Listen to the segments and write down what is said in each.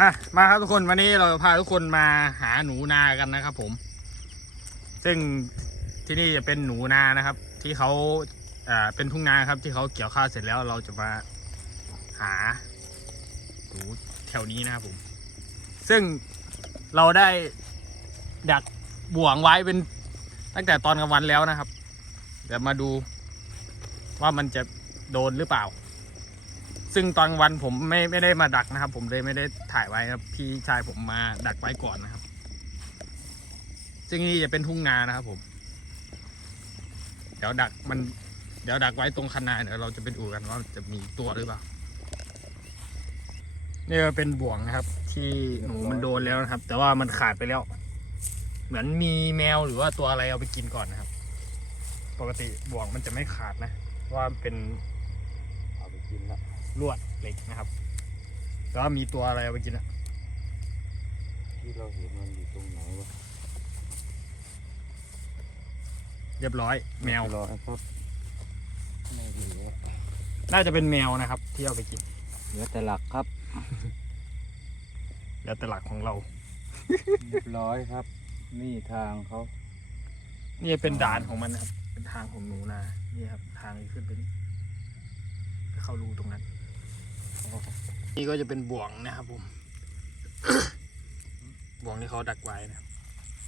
อะมาครับทุกคนวันนี้เราพาทุกคนมาหาหนูนากันนะครับ ผม ซึ่งที่นี่จะเป็นหนูนานะครับ ที่เขาอ่าเป็นทุ่งนาครับ ที่เขาเกี่ยวข้าวเสร็จแล้วเราจะมาหาหนูแถวนี้นะครับผม ซึ่งเราได้ดักบ่วงไว้เป็นตั้งแต่ตอนกลางวันแล้วนะครับเดี๋ยวมาดูว่ามันจะโดนหรือเปล่า ซึ่งตอนวันผมไม่ไม่ได้มาดักนะครับ ผมเลยไม่ได้ถ่ายไว้ครับ พี่ชายผมมาดักไว้ก่อนนะครับ ซึ่งนี่จะเป็นทุ่งนานะครับผม เดี๋ยวดักมัน เดี๋ยวดักไว้ตรงคันนาเดี๋ยวเราจะไปดูกันว่าจะมีตัวหรือเปล่านี่ก็เป็นบ่วงนะครับ ที่หนูมันโดนแล้วนะครับ แต่ว่ามันขาดไปแล้ว เหมือนมีแมวหรือว่าตัวอะไรเอาไปกินก่อนนะครับ ปกติบ่วงมันจะไม่ขาดนะ ว่าเป็นเอาไปกินและ ลวดเหล็กนะครับแต่ว่ามีตัวอะไรเอาไปกินอะที่เราเห็นมันอยู่ตรงไหนวะเรียบร้อย แมว รอไอ้ครับไม่ดีแล้วน่าจะเป็นแมวนะครับ ที่เอาไปกิน เหลือแต่หลักครับ แล้วแต่หลักของเรา เรียบร้อยครับ นี่ทางเขานี่เป็นด่านของมันนะครับ เป็นทางของหนูนา นี่ครับ ทางขึ้นไปนี่ไปเข้ารูตรงนั้น นี่ก็จะเป็นบ่วงนะครับผม บ่วงที่เขาดักไว้นะครับ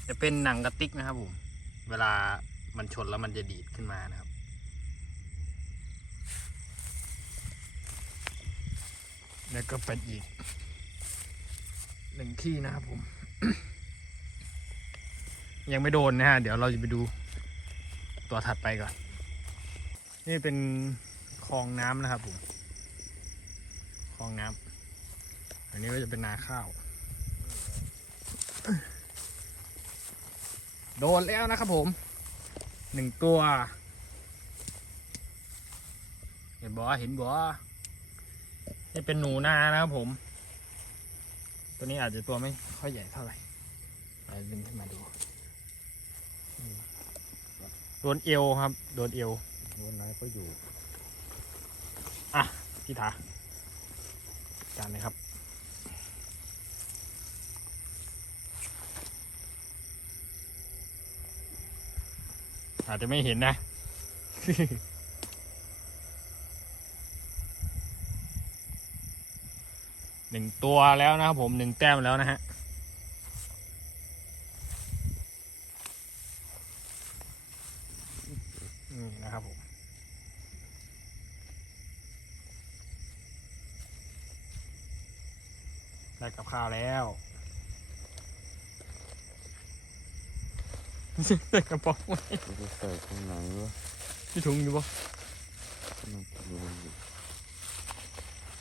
จะเป็นหนังกระติกนะครับผม เวลามันชนแล้วมันจะดีดขึ้นมานะครับ แล้วก็เป็นอีกหนึ่งที่นะครับผม ยังไม่โดนนะฮะ เดี๋ยวเราจะไปดูตัวถัดไปก่อน นี่เป็นคลองน้ำนะครับผม องน้ำอันนี้ก็จะเป็นนาข้าว โดนแล้วนะครับผมหนึ่งตัว เห็นบ่เห็นบ่นี่เป็นหนูนานะครับผม ตัวนี้อาจจะตัวไม่ค่อยใหญ่เท่าไหร่เอาดึงขึ้นมาดูโดนเอวครับ โดนเอววันไหนก็อยู่พี่ถา การนะครับ อาจจะไม่เห็นนะหนึ่งตัวแล้วนะครับผมหนึ่งแต้มแล้วนะฮะ นี่นะครับผม ได้กับ ข้าวแล้วได้กระป๋องไว้เราจะใส่ตรงไหนวะที่ถุงอยู่ปะน่าจะรู้อยู่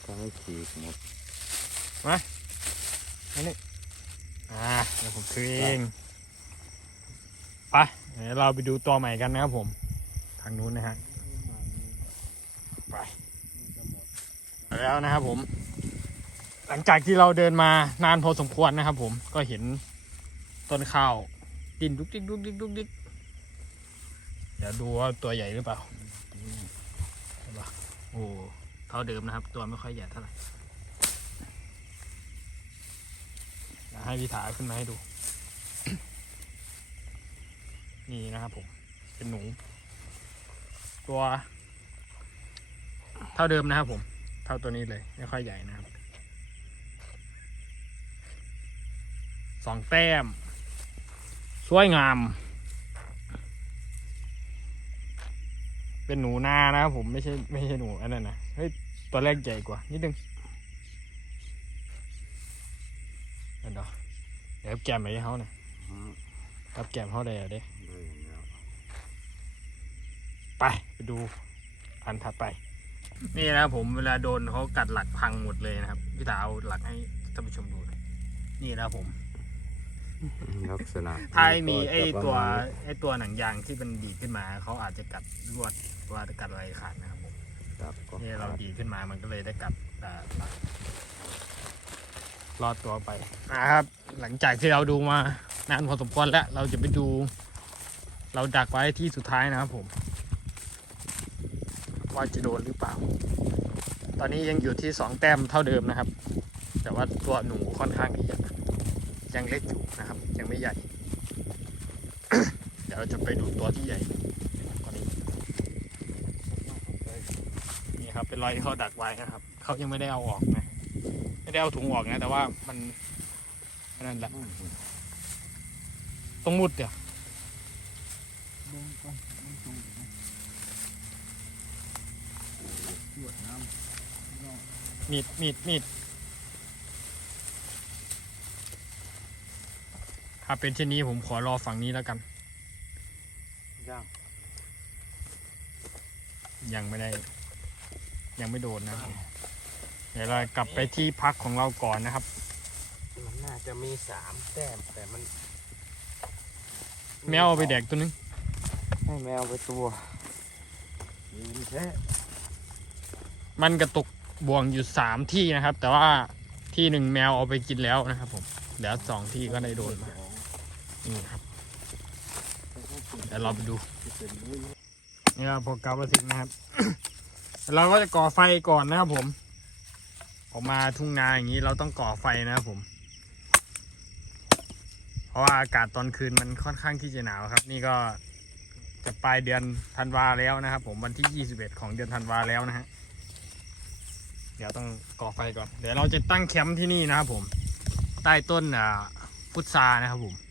ถ้าไม่ขีดหมดอ่าเดี๋ยวผมซื้อเองไปเดี๋ยวเราไปดูตัวใหม่กันนะครับผม ทางนู้นนะฮะ ไปแล้วนะครับผม หลังจากที่เราเดินมานานพอสมควรนะครับ ผมก็เห็นต้นข้าวดินดุกดิกดุกดิกดุกดิกเดี๋ยวดูว่าตัวใหญ่หรือเปล่าเห็นปะโอ้เท่าเดิมนะครับ ตัวไม่ค่อยใหญ่เท่าไหร่ให้พี่ถาขึ้นมาให้ดู นี่นะครับผม เป็นหนู ตัว เท่าเดิมนะครับผม เท่าตัวนี้เลย ไม่ค่อยใหญ่นะครับ สองแต้ม สวยงาม เป็นหนูนานะครับผมไม่ใช่ไม่ใช่หนูอันนั้นนะเฮ้ยตัวแรกใหญ่กว่า นิดนึงเดี๋ยวเดี๋ยวแกมไปให้เขาหน่อยกับแกมเขาได้เด้เลยแล้ไปไปดูอันถัดไป นี่นะผมเวลาโดนเขากัดหลักพังหมดเลยนะครับ พี่ตาเอาหลักให้ท่านผู้ชมดู นี่นะผม ลักษณะถ้าไม่มีไอ้จะประตัวมาณไอ้ตัวหนังยางที่มันดีดขึ้นมาเขาอาจจะกัดลวดหรือว่ากัดอะไรขาดนะครับผมครับก็นี่เราดีดขึ้นมามันก็เลยได้กัดอ่ารอดตัวไปนะครับ หลังจากที่เราดูมานานพอสมควรแล้ว เราจะไปดู เราดักไว้ที่สุดท้ายนะครับผม ว่าจะโดนหรือเปล่า ตอนนี้ยังอยู่ที่สองแต้มเท่าเดิมนะครับ แต่ว่าว่าตัวหนูค่อนข้างที่จะ ยังเล็กอยู่นะครับ ยังไม่ใหญ่ เดี๋ยวเราจะไปดูตัวที่ใหญ่กว่านี้นี่ครับเป็นรอยที่เขาดักไว้นะครับเขายังไม่ได้เอาออกนะไม่ได้เอาถุงออกนะ แต่ว่ามันนั่นแหละต้องมุดเดี๋ยวเบิ่งก่อนเบิ่งตรงนี้นะตรวจน้ำน้อง มีดมีดมีด ถ้าเป็นเช่นนี้ผมขอรอฝั่งนี้แล้วกันย่างยังไม่ได้ ยังไม่โดนนะครับ เดี๋ยวเรากลับไปที่พักของเราก่อนนะครับ มันน่าจะมีสามแต้มแต่มันแมวเอาไปแดกตัวนึงให้แมวไปตัวยืนแค่มันกระตุกบ่วงอยู่สามที่นะครับ แต่ว่าที่หนึ่งแมวเอาไปกินแล้วนะครับผม เดี๋ยวสองที่ก็ได้โดนมา นี่ครับเดี๋ยวเราไปดูนี่ครับพวกกาบสิงนะครับ เราก็จะก่อไฟก่อนนะครับผมออกมาทุ่งนาอย่างนี้เราต้องก่อไฟนะครับผม เพราะว่าอากาศตอนคืนมันค่อนข้างที่จะหนาวครับ นี่ก็จะปลายเดือนธันวาแล้วนะครับ ผมวันที่ 21 ของเดือนธันวาแล้วนะฮะเดี๋ยวต้องก่อไฟก่อน เดี๋ยวเราจะตั้งแคมป์ที่นี่นะครับผม ใต้ต้นอ่าพุทรานะครับผมห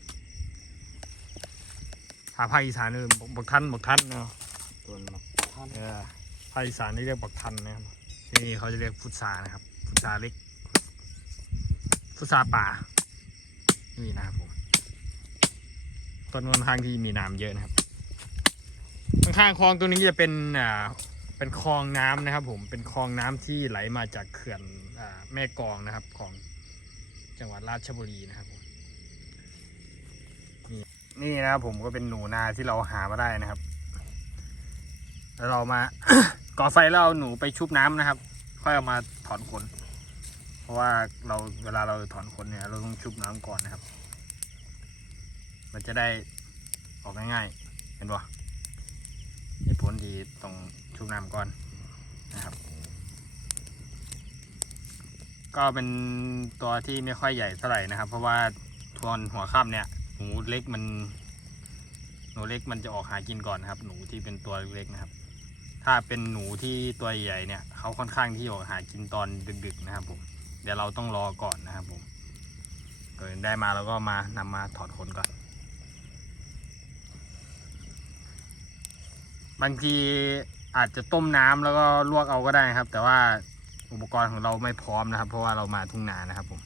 าภาคอีสานเลยบอกบอกท่านบอกท่านเนาะตัวนักท่านเออภาคอีสานนี่เรียกบักทันนะครับที่นี่เขาจะเรียกฟุตซานะครับฟุตซาเล็กฟุตซาป่านี่นะครับผมต้นค่อนข้างที่มีน้ำเยอะนะครับข้างๆคลองตรงนี้จะเป็นอ่าเป็นคลองน้ำนะครับ ผมเป็นคลองน้ำที่ไหลมาจากเขื่อนอ่าแม่กลองนะครับ ของจังหวัดราชบุรีนะครับผมนี่ นี่นะครับผมก็เป็นหนูนาที่เราหามาได้นะครับ แล้วเรามา ก่อไฟแล้วเอาหนูไปชุบน้ำนะครับ ค่อยเอามาถอนขน เพราะว่าเราเวลาเราถอนขนเนี่ย เราต้องชุบน้ำก่อนนะครับ มันจะได้ออกง่ายๆ เห็นปะเหตุผลที่ต้องชุบน้ำก่อนนะครับ ก็เป็นตัวที่ไม่ค่อยใหญ่เท่าไหร่นะครับ เพราะว่าทวนหัวค่ำเนี่ย นูเล็กมันหนูเล็กมันจะออกหากินก่อนนะครับ หนูที่เป็นตัวเล็กนะครับ ถ้าเป็นหนูที่ตัวใหญ่เนี่ยเขาค่อนข้างที่ออกหากินตอนดึกๆนะครับผมเดี๋ยวเราต้องรอก่อนนะครับผมเกิดได้มาแล้วก็มานำมาถอดขนก่อน บางทีอาจจะต้มน้ำแล้วก็ลวกเอาก็ได้ครับ แต่ว่าอุปกรณ์ของเราไม่พร้อมนะครับ เพราะว่าเรามาทุ่งนานะครับผม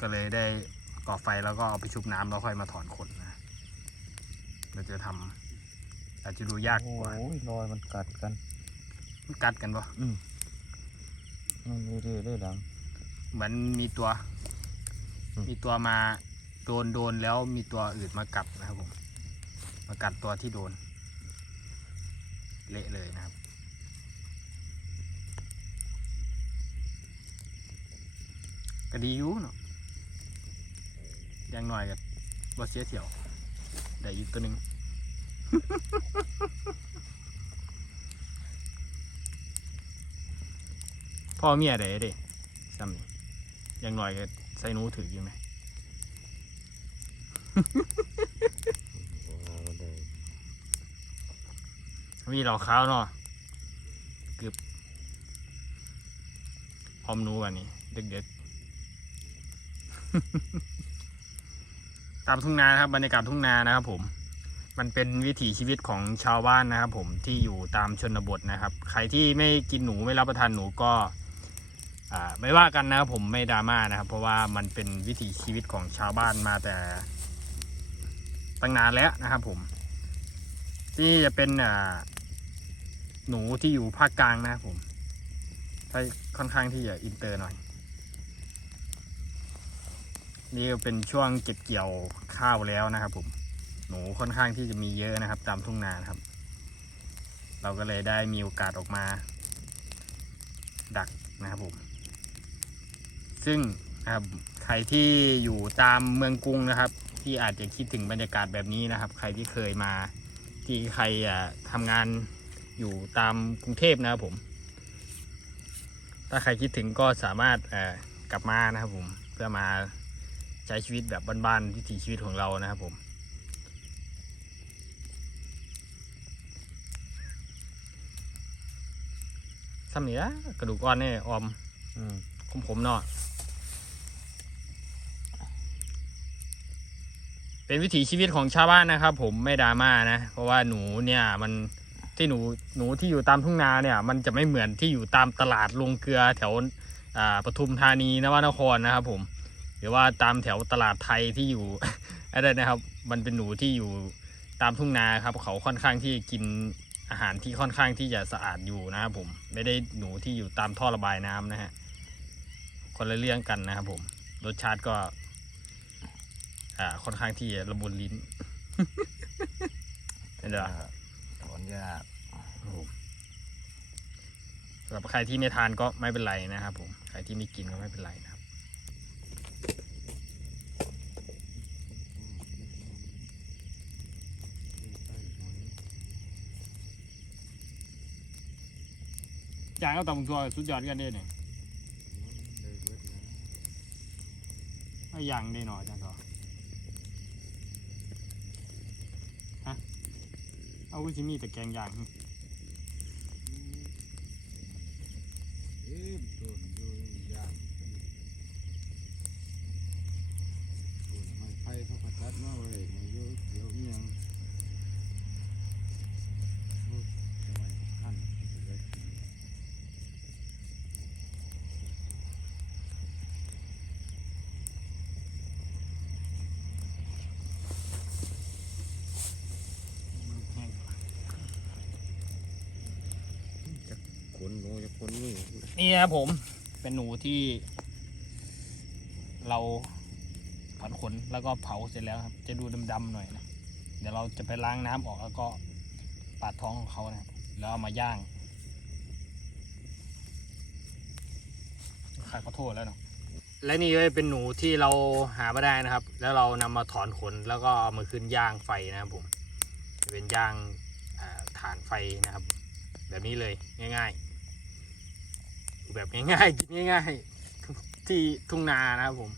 ก็เลยได้ ก่อไฟแล้วก็เอาไปชุบน้ำแล้วค่อยมาถอนขนนะเราจะทำอาจจะดูยากโอ้กว่ายรอยมันกัดกันกัดกันปะอืมมันเรื่อยๆได้ดังเหมือนมีตัวอืมมีตัวมาโดนโดนแล้วมีตัวอื่นมากัดนะครับผม มากัดตัวที่โดน เละเลยนะครับก็ดีอยู่เนาะ อยังหน่อยกับบ่เสียเที่ยวได้อีกตัวหนึ่งพ่อเมียได้เด้ซ้ำนี่อยังหน่อยก็ใส่หนูถืออยู่ไหมเอาได้มีดอกขาวเนาะกึบพร้อมนูกันนี่เด็กๆ ตามทุ่งนานครับบรรยากาศทุ่งนานะครับผมมันเป็นวิถีชีวิตของชาวบ้านนะครับ ผมที่อยู่ตามชนบทนะครับ ใครที่ไม่กินหนูไม่รับประทานหนูก็ไม่ว่ากันนะครับผมไม่ดราม่านะครับ เพราะว่ามันเป็นวิถีชีวิตของชาวบ้านมาแต่ตั้งนานแล้วนะครับ ผม ที่จะเป็นหนูที่อยู่ภาคกลางนะครับผมค่อนข้างที่จะอินเตอร์หน่อย นี่เป็นช่วงเก็บเกี่ยวข้าวแล้วนะครับ ผมหนูค่อนข้างที่จะมีเยอะนะครับ ตามทุ่งนานครับ เราก็เลยได้มีโอกาสออกมา ดักนะครับผม ซึ่งนะครับใครที่อยู่ตามเมืองกรุงนะครับ ที่อาจจะคิดถึงบรรยากาศแบบนี้นะครับ ใครที่เคยมาที่ใครอะทำงานอยู่ตามกรุงเทพนะครับผม ถ้าใครคิดถึงก็สามารถกลับมานะครับผมเพื่อมา ใช้ชีวิตแบบบ้านๆวิถีชีวิตของเรานะครับผมสำเนียกระดูกอ่อนนี่ออมอืมคมผมๆเนาะเป็นวิถีชีวิตของชาวบ้านนะครับ ผมไม่ดราม่านะ เพราะว่าหนูเนี่ยมันที่หนูหนูที่อยู่ตามทุ่งนาเนี่ย มันจะไม่เหมือนที่อยู่ตามตลาดลงเกลือแถวปทุมธานีนวนครนะครับผม หรือว่าตามแถวตลาดไทยที่อยู่อะไรนะครับ มันเป็นหนูที่อยู่ตามทุ่งนาครับ เขาค่อนข้างที่กินอาหารที่ค่อนข้างที่จะสะอาดอยู่นะครับผมไม่ได้หนูที่อยู่ตามท่อระบายน้ำนะฮะคนละเรื่องกันนะครับผมรสชาติก็ อ่าค่อนข้างที่จะละมุนลิ้นเห็นไหมถอนยากครับผมสำหรับใครที่ไม่ทานก็ไม่เป็นไรนะครับผม ใครที่ไม่กินก็ไม่เป็นไรนะครับ จางก็ตำตัวสุดยอดกันเด้เนี่ยเอาอย่างได้หน่อยจังต่อฮะเอาก็จะมีแต่แกงอย่างเอ๊ะตัว นี่ครับผมเป็นหนูที่เราถอนขนแล้วก็เผาเสร็จแล้วครับ จะดูดำๆหน่อยนะ เดี๋ยวเราจะไปล้างน้ำออกแล้วก็ปาดท้องของเขานะแล้วเอามาย่างข้าขอโทษแล้วเนาะและนี่ก็เป็นหนูที่เราหามาได้นะครับ แล้วเรานำมาถอนขนแล้วก็เอามาขึ้นย่างไฟนะครับผมเป็นย่างอ่าถ่านไฟนะครับ แบบนี้เลยง่าย ๆ แบบง่ายๆกินง่ายๆ ที่ทุ่งนานะครับผม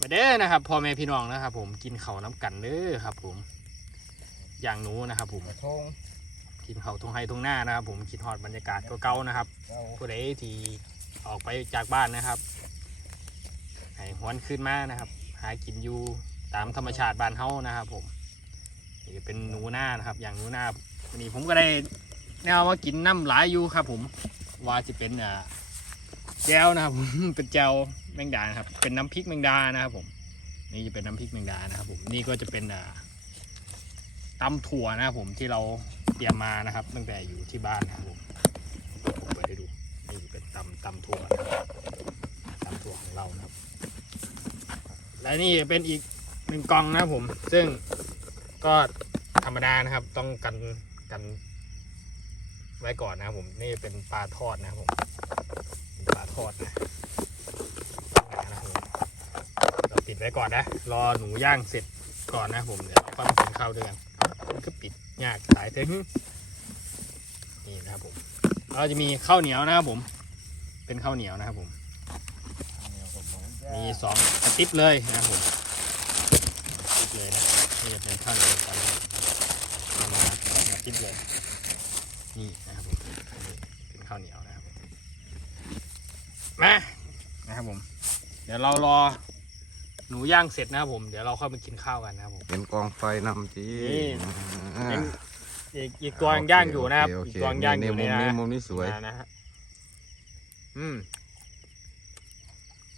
มาเด้อนะครับพ่อแม่พี่น้องนะครับ ผมกินเขาวน้ำกันเด้อครับ ผม อย่างหนูนะครับผมกระทงกินเขาวทุ่งไฮทุ่งหน้านะครับ ผมคิดฮอดบรรยากาศเก่าๆนะครับเราผู้ใดที่ออกไปจากบ้านนะครับให้หวนขึ้นมานะครับ หากินอยู่ตามธรรมชาติบ้านเฮานะครับ ผมนี่ก็เป็นหนูหน้านะครับ อย่างหนูหน้าวันนี้ผมก็ได้ แนวมากินน้ำหลายอยู่ครับ ผมว่าจะเป็นอ่าแจวนะครับผมเป็นแจวแมงดานะครับ เป็นน้ำพริกแมงดานะครับ ผม นี่จะเป็นน้ำพริกแมงดานะครับ ผมนี่ก็จะเป็นอ่าตำถั่วนะครับผมที่เราเตรียมมานะครับ ตั้งแต่อยู่ที่บ้านนะครับผมผมไปให้ดูนี่เป็นตำตำถั่วนะครับตำถั่วของเรานะครับ และนี่เป็นอีกหนึ่งกล่องนะครับผม ซึ่งก็ธรรมดานะครับ ต้องกันกัน ไว้ก่อนนะครับผมนี่เป็นปลาทอดนะครับผมปลาทอดนะเราปิดไว้ก่อนนะ รอหนูย่างเสร็จก่อนนะผมเดี๋ยวเราค่อยมากินข้าวด้วยกันมันก็ปิดยากสายถึงนี่นะครับผมเราจะมีข้าวเหนียวนะครับผม เป็นข้าวเหนียวนะครับผมมีสองกระติบเลยนะครับผมกระติบเลยนะนี่จะเป็นข้าวเหนียวก่อนนะครับเอามากระติบเลยนี่าวเหนียวนะครับผมมานะครับผม เดี๋ยวเรารอหนูย่างเสร็จนะครับผมเดี๋ยวเราค่อยมากินข้าวกันนะครับผมเป็นกองไฟนำจีนี่อ่ายังอีกอีกตัวยังย่างอยู่นะครับโออีกเคตัวโอยังเคย่างอในยู่มุมนะนี้มุมนี้สวยนะฮะอืม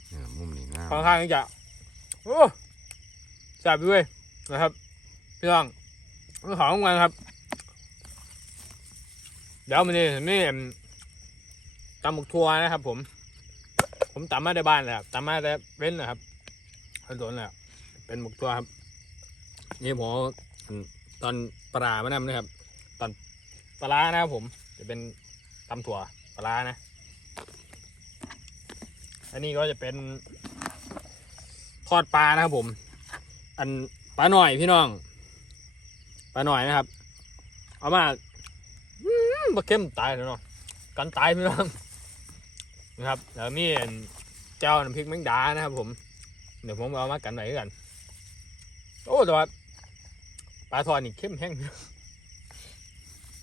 เนี่ยมุมนี้งามค่อนข้างที่จะโอ้แซ่บด้วยนะครับพี่น้องมันหอมกันครับ เดี๋ยวมันนี่นี่ ตำหมกทัวนะครับ ผม ผมตำมาในบ้านเลยครับตำมาแต่เว้นนะครับถนนเลยเป็นหมกทัวครับ นี่ผมตอนปลาร้ามานำนะครับ ตอนปลานะครับผม จะเป็นตำถั่วปลานะ อันนี้ก็จะเป็นทอดปลานะครับผม อันปลาหน่อยพี่น้องปลาหน่อยนะครับ เอามาบะเข้มตายแล้วเนาะกันตายพี่น้อง นะครับแล้วมีอันเจ้าน้ำพริกแมงดานะครับ ผม เดี๋ยวผมเอามากันหน่อยกัน โอ้แต่ว่าปลาทอดนี่เข้มแห้ง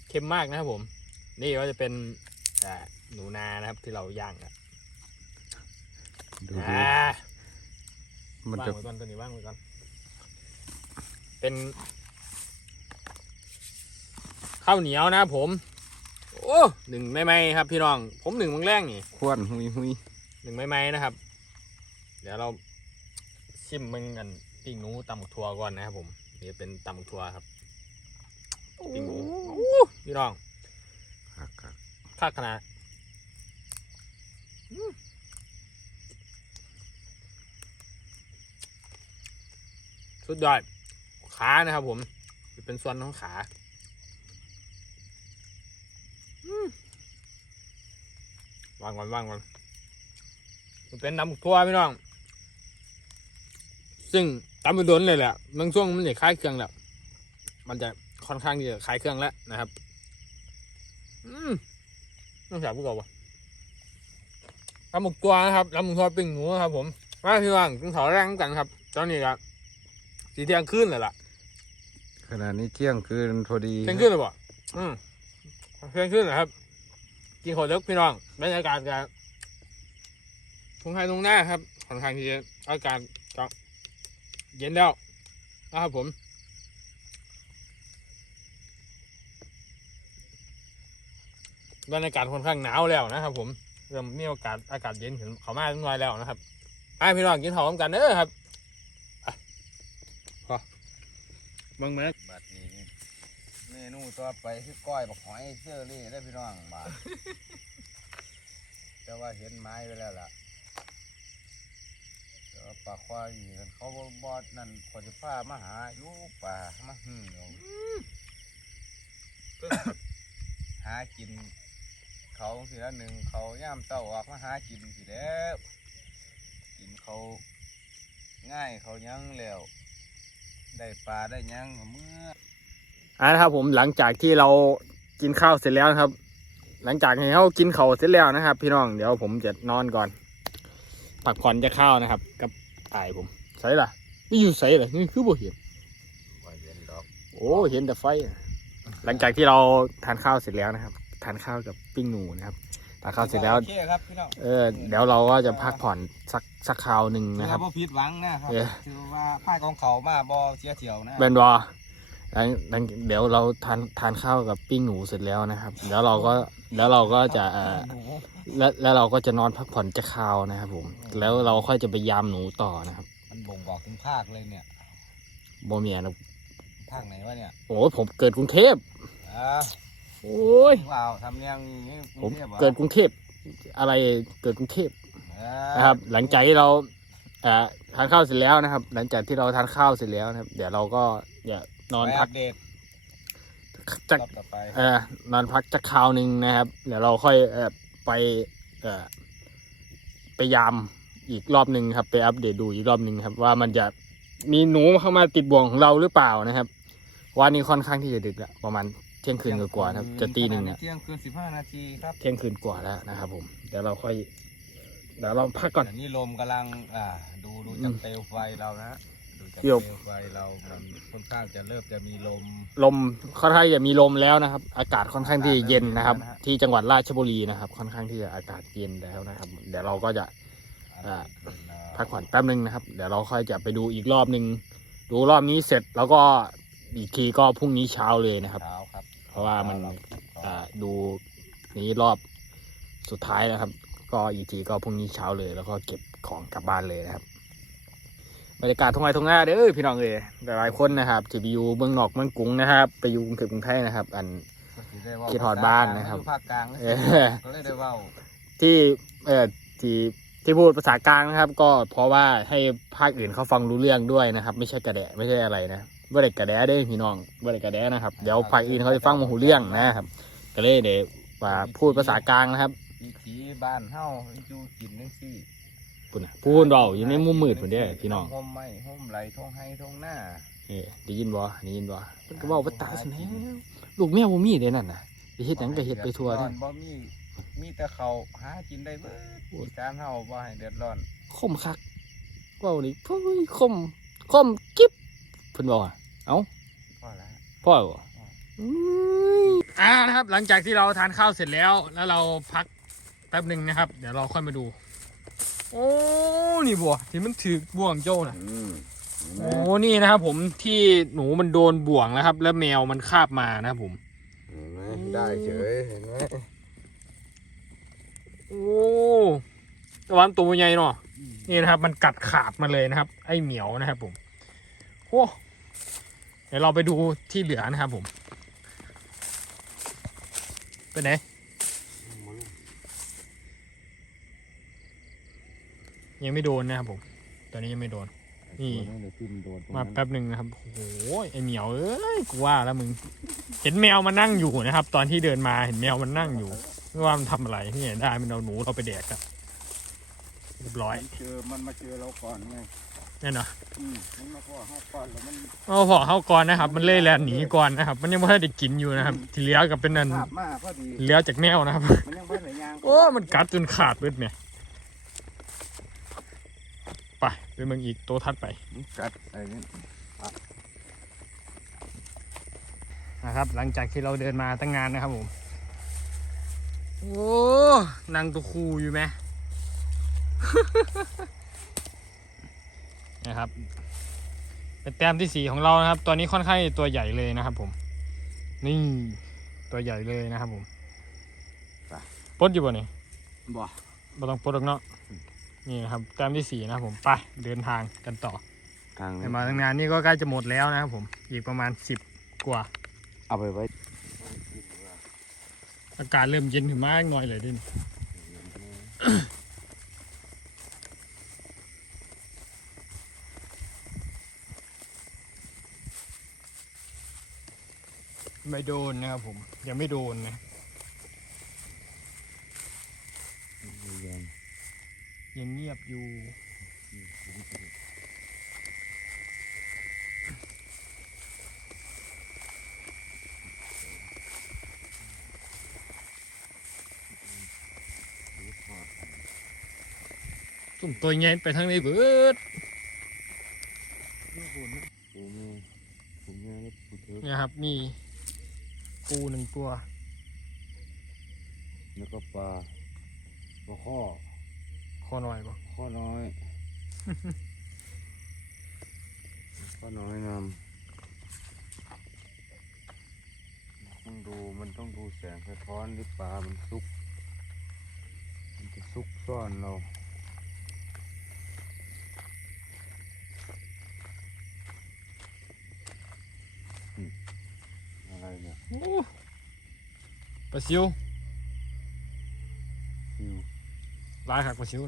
เข้มมากนะครับผม นี่ก็จะเป็นอ่าหนูนานะครับ ที่เราย่างนะดูอ่ามันว่างจะไว้ก่อนตัวนี้ว่างไว้ก่อนเป็นข้าวเหนียวนะครับผม โอ้หนึ่งไม่ไม่ๆครับ พี่น้อง ผมหนึ่งมังแรงนี่ควนหุยหุยหนึ่งไม่ไม่ๆนะครับ เดี๋ยวเราชิมมึงกันปิ้งหนูตำบักทัวก่อนนะครับผมนี่เป็นตำบักทัวครับปิ้งหนูโอ้พี่น้องหักหักค่าขนาดอืมสุดยอดขานะครับผมจะเป็นส่วนของขาอืม วางก่อนวางก่อนมันเป็นน้ำทั่วพี่น้อง ซึ่งตามไปโดนเลยแหละบางช่วงมันจะคล้ายเครื่องแล้ว มันจะค่อนข้างที่จะคล้ายเครื่องแล้วนะครับ อืมต้องจับพวกเราปะลำหมกตัวนะครับลำหมกตัวปิ้งหนูครับ ผมมาพี่ว่างกินข้าวแรงกันครับตอนนี้ครับสีเที่ยงคืนเลยล่ะขนาดนี้เที่ยงคืนพอดีเที่ยงคืนเลยป่ะอืม เที่ยงคืนเหรอครับ กินข้าวเล็กพี่น้องบรรยากาศกันทุ่งไทยทุ่งหน้าครับค่อนข้างที่จะอากาศก็เย็นแล้วนะครับผมบรรยากาศค่อนข้างหนาวแล้วนะครับ ผมเริ่มมีโอกาสอากาศเย็นถึงเขามาขึ้นมาแล้วนะครับไอพี่น้องกินหอมกันเด้อครับพอบังเมือบัดนี้ มนูต่อไปคือก้อยบักหอยเชอรี่ได้อพี่น้องบาดแต่ว่าเห็นไม้ไว้แล้วล่ะแต่ว่าปลาควายนี่กันเขาบ่บอดนั่นคนจะพามาหาอยู่ป่ามาหึ่งเอาหากิน เขาสิละหนึ่งเขาย่ามเต้าออกมาหากินสิแล้วกินเขาง่ายเขายังแล้ว ได้ปลาได้หยังเมื่อ อ่านะครับผมหลังจากที่เรากินข้าวเสร็จแล้วนะครับ หลังจากที่เขากินข้าวเสร็จแล้วนะครับ พี่น้องเดี๋ยวผมจะนอนก่อนผักผ่อนจะข้าวนะครับ กับไอ้ายผมใส่ล่ะนี่อยู่ใส่ล่ะนี่คือบ่เห็นบ่เห็นดอกโอ้เห็นแต่ไฟ หลังจากที่เราทานข้าวเสร็จแล้วนะครับ ทานข้าวกับปิ้งหนูนะครับทานข้าวเสร็จแล้วโอเคครับพี่น้องเออเดี๋ยวเราก็จะพักผ่อนสักสักคราวหนึ่งนะนะคครัรับบบ่ผิดหวังนะครับเออคือว่าพายของเขามาบ่เสียเที่ยวนะเบนบอ หลังหลังเดี๋ยวเราทานทานข้าวกับปิ้งหนูเสร็จแล้วนะครับ แล้วเราก็แล้วเราก็จะเอ่อแล้วแล้วเราก็จะนอนพักผ่อนจะคาวนะครับผม แล้วเราค่อยจะไปยามหนูต่อนะครับ มันบ่งบอกถึงภาคเลยเนี่ยโบเมียนะภาคไหนวะเนี่ยโอ้ยผมเกิดกรุงเทพอ่าโอ้ยว้าวทำเนียงนี่ผมรุงทพหรอเกิดกรุงเทพอะไรเกิดกรุงเทพอ่านะครับ หลังจากที่เราเอ่อทานข้าวเสร็จแล้วนะครับ หลังจากที่เราทานข้าวเสร็จแล้วนะครับ เดี๋ยวเราก็เดี๋ยว นอนไปพัอักปเดตจะรอบต่อไปเออนอนพักจะคราวหนึ่งนะครับ เดี๋ยวเราค่อยเออไปเออไปยามอีกรอบหนึ่งครับ ไปอัปเดตดูอีกรอบหนึ่งครับ ว่ามันจะมีหนูเข้ามาติดบ่วงของเราหรือเปล่านะครับวันนี้ค่อนข้างที่จะดึกแล้วประมาณเที่ยงคืนกว่าๆนะครับจะตีหนึ่งเนี่ย เที่ยงคืนสิบห้านาทีครับ เที่ยงคืนกว่าแล้วนะครับผมเดี๋ยวเราค่อยเดี๋ยวเราพักก่อน เดี๋ยวนี้ลมกำลังอ่าดูดูอืจากมเปลวไฟเรานะ ฮะดูจากเดี๋ยวเปลวไฟเรามันค่อนข้างจะเริ่มจะมีลม ลมค่อนข้างจะมีลมแล้วนะครับ อากาศค่อนข้างที่จะเย็นนะครับที่จังหวัดราชบุรีนะครับ ค่อนข้างที่จะอากาศเย็นแล้วนะครับ เดี๋ยวเราก็จะ อ่า พักผ่อนแป๊บนึงนะครับ เดี๋ยวเราค่อยจะไปดูอีกรอบหนึ่งดูรอบนี้เสร็จแล้วก็อีกทีก็พรุ่งนี้เช้าเลยนะครับ เช้าครับเพราะว่ามันเช้อ่าดูนี้รอบสุดท้ายนะครับ ก็อีกทีก็พรุ่งนี้เช้าเลย แล้วก็เก็บของกลับบ้านเลยนะครับ บรรยากาศทุ่งไร่ทุ่งนาเด้อพี่น้องเอยหลายๆคนนะครับที่ไปอยู่เมืองนอกเมืองกรุงนะครับ ไปอยู่กรุงเทพกรุงไทยนะครับ อันก็สิได้เว้าคิดฮอดบ้านนะครับ ภาคกลางเออก็เลยได้เว่าที่เอ่อที่ที่พูดภาษากลางนะครับ ก็เพราะว่าให้ภาคอื่นเขาฟังรู้เรื่องด้วยนะครับ ไม่ใช่กระแดะไม่ใช่อะไรนะว่าเด็กกระแดะเด้อพี่น้องว่าเด็กกระแดะนะครับเดี๋ยวภาคอื่นเขาจะฟังมาหูเรื่องนะครับ ก็เลยเดี๋ยวมาพูดภาษากลางนะครับ วิถีบ้านเฮาอยู่กินจังซี่ ปุ่นน่ะพูดเราอยู่ในมุมมืดปุ่นเด้อพี่น้องห่มไม้ห่มไหลท้องให้ท้องหน้าเอ้ได้ยินบ่ได้ยินบ่เพิ่นก็บอกว่าตาสนแหล้วลูกแม่บ่มีเด้นั่นน่ะไปเฮ็ดหยังก็เฮ็ดไปทั่วเด้เด้อบ่มีมีแต่เขาหากินได้เบิดอีสานเฮาบ่ให้เดือดร้อนคมคักเว้านี่โอ้ยคมคมกิ๊บเพิ่นบอกว่าเอ้า พอแล้ว พ่อบ่อ่านะครับ หลังจากที่เราทานข้าวเสร็จแล้ว แล้วเราพักแป๊บหนึ่งนะครับ เดี๋ยวเราค่อยมาดู โอ้นี่บัวที่มันถือบ่วงโจ้น่ะอืมโอ้นี่นะครับผมที่หนูมันโดนบ่วงนะครับ แล้วแมวมันคาบมานะครับผมเห็นไหมได้เฉยเห็นไหมโอ้ตะวันตัวใหญ่เนาะนี่นะครับ มันกัดขาบมาเลยนะครับ ไอ้เหมียวนะครับผมโอ้เดี๋ยวเราไปดูที่เหลือนะครับผมไปไหน ยังไม่โดนนะครับผม ตอนนี้ยังไม่โดน นี่เดี๋ยวจิ้มโดนตรงมานั้นแป๊บหนึ่งนะครับโอ้โหไอเหมียวเอ้ยกูว่าแล้วมึง เห็นแมวมันนั่งอยู่นะครับ ตอนที่เดินมาเห็นแมวมันนั่งอยู่ไม่ว่ามันทำอะไรนี่ได้มันเอาหนูเราไปแดกครับเรียบร้อยเจอมันมาเจอเราก่อนไงนี่นเนาะอืมมันมาพ่อห้าก่อนแล้วมันเอาพอเข้าก่อนนะครับ มันเล่ยแลนหนีก่อนนะครับ มันยังไม่ได้กินอยู่นะครับ ที่เหลี้ยกับเป็นนันภาพมาพอดีเหลี้ยจากแมวนะครับมันยังไม่ได้ยางโอ้มันกัดจนขาดเบิดเนี่ย ไปไปเมืองอีกโตวทัดไปกัดไอ้นี่นะครับ หลังจากที่เราเดินมาตั้งงานนะครับผม โอ้นางตัวคูอยู่ไหมนะครับเป็นแต้มที่สีของเรานะครับ ตัวนี้ค่อนข้างตัวใหญ่เลยนะครับ ผม นี่ตัวใหญ่เลยนะครับผมปลดอยู่บ่เนี่ยบ่บ่ต้องปลดหรอกเนาะ นี่นะครับแต้มที่สี่นะครับผมไปเดินทางกันต่อทางแต่มาตั้งนานนี่ก็ใกล้จะหมดแล้วนะครับผมอีกประมาณสิบกว่า เอาไปไว้ อากาศเริ่มเย็นขึ้นมากหน่อยเลยดิไม่โดนนะครับผมยังไม่โดนนะ ยังเงียบอยู่ ตุ่มตัวเงี้ยไปทางนี้เบิดผมมีผมมีแล้วปูเถอะเนี่ยครับมีปูหนึ่งตัว แล้วก็ปลาปลาข้อ คอหน่อยบ่ข้อน้อยข้อน้อยนำต้องดูมันต้องดูแสงสะท้อนที่ปลามันซุก มันจะซุกซ่อนเราอืมอะไรเนี่ย โอ้ปลาซิว ลายขักปลาซิว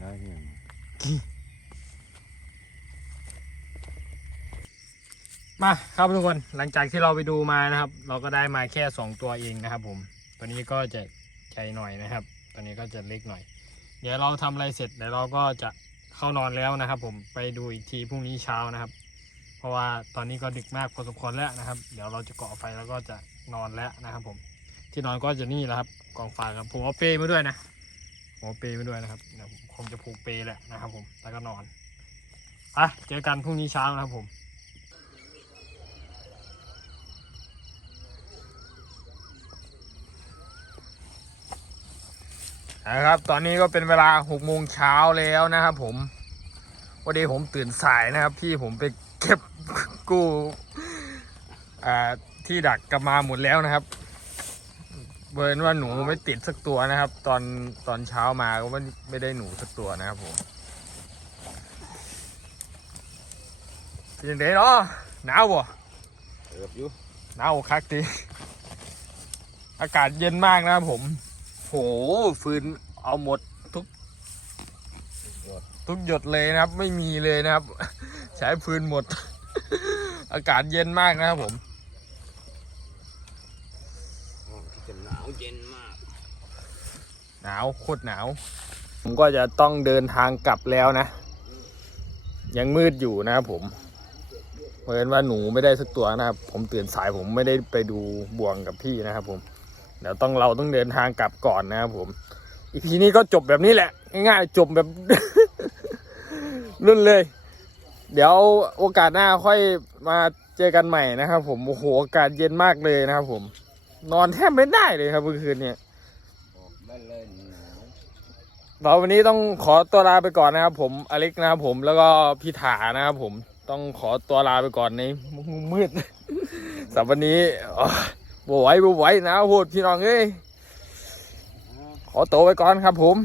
ได้เนี่ยมาครับทุกคนหลังจากที่เราไปดูมานะครับ เราก็ได้มาแค่สองตัวเองนะครับ ผม ตัวนี้ก็จะใหญ่หน่อยนะครับ ตัวนี้ก็จะเล็กหน่อย เดี๋ยวเราทำอะไรเสร็จเดี๋ยวเราก็จะเข้านอนแล้วนะครับ ผมไปดูอีกทีพรุ่งนี้เช้านะครับ เพราะว่าตอนนี้ก็ดึกมากพอสมควรแล้วนะครับ เดี๋ยวเราจะเกาะไฟแล้วก็จะนอนแล้วนะครับ ผมที่นอนก็จะนี่แหละครับกองฟางครับผมเอาเปรย์มาด้วยนะ ผมเอเปรย์มาด้วยนะครับเดี๋ยวผมคงจะผูกเปย์แหละนะครับ ผมแล้วก็นอนอะเจอกันพรุ่งนี้เช้านะครับผมนะครับ ตอนนี้ก็เป็นเวลาหกโมงเช้าแล้วนะครับผม วันนี้ผมตื่นสายนะครับ พี่ผมไปเก็บกู้ที่ดักกลับมาหมดแล้วนะครับ เบิร์นว่าหนูไม่ติดสักตัวนะครับ ตอนตอนเช้ามาก็ไม่ไม่ได้หนูสักตัวนะครับผมเป็นยังไงเนาะหนาวบ่เอิบอยู่หนาวคักดีอากาศเย็นมากนะครับผม โหฟืนเอาหมดทุก ทุกหยดเลยนะครับ ไม่มีเลยนะครับ ใช้ฟืนหมด อากาศเย็นมากนะครับผม จะหนาวเย็นมาก หนาวโคตรหนาว ผมก็จะต้องเดินทางกลับแล้วนะ ยังมืดอยู่นะครับผมเพราะเอิญว่าหนูไม่ได้สักตัวนะครับ ผมตื่นสายผมไม่ได้ไปดูบ่วงกับพี่นะครับ ผมเดี๋ยวต้องเราต้องเดินทางกลับก่อนนะครับผม อีพีนี้ก็จบแบบนี้แหละ ง่ายๆจบแบบนุ่นเลย เดี๋ยวโอกาสหน้าค่อยมาเจอกันใหม่นะครับ ผมโอ้โหอากาศเย็นมากเลยนะครับ ผม นอนแทบไม่ได้เลยครับเมื่อคืนเนี่ย เลยหนาวเราวันนี้ต้องขอตัวลาไปก่อนนะครับผมอเล็กนะครับผมแล้วก็พี่ถานะครับผมต้องขอตัวลาไปก่อนในมืดสำหรับวันนี้บวไหว้บวไหว้นะโหดพี่น้องเอ้ยขอตัวไปก่อนครับผม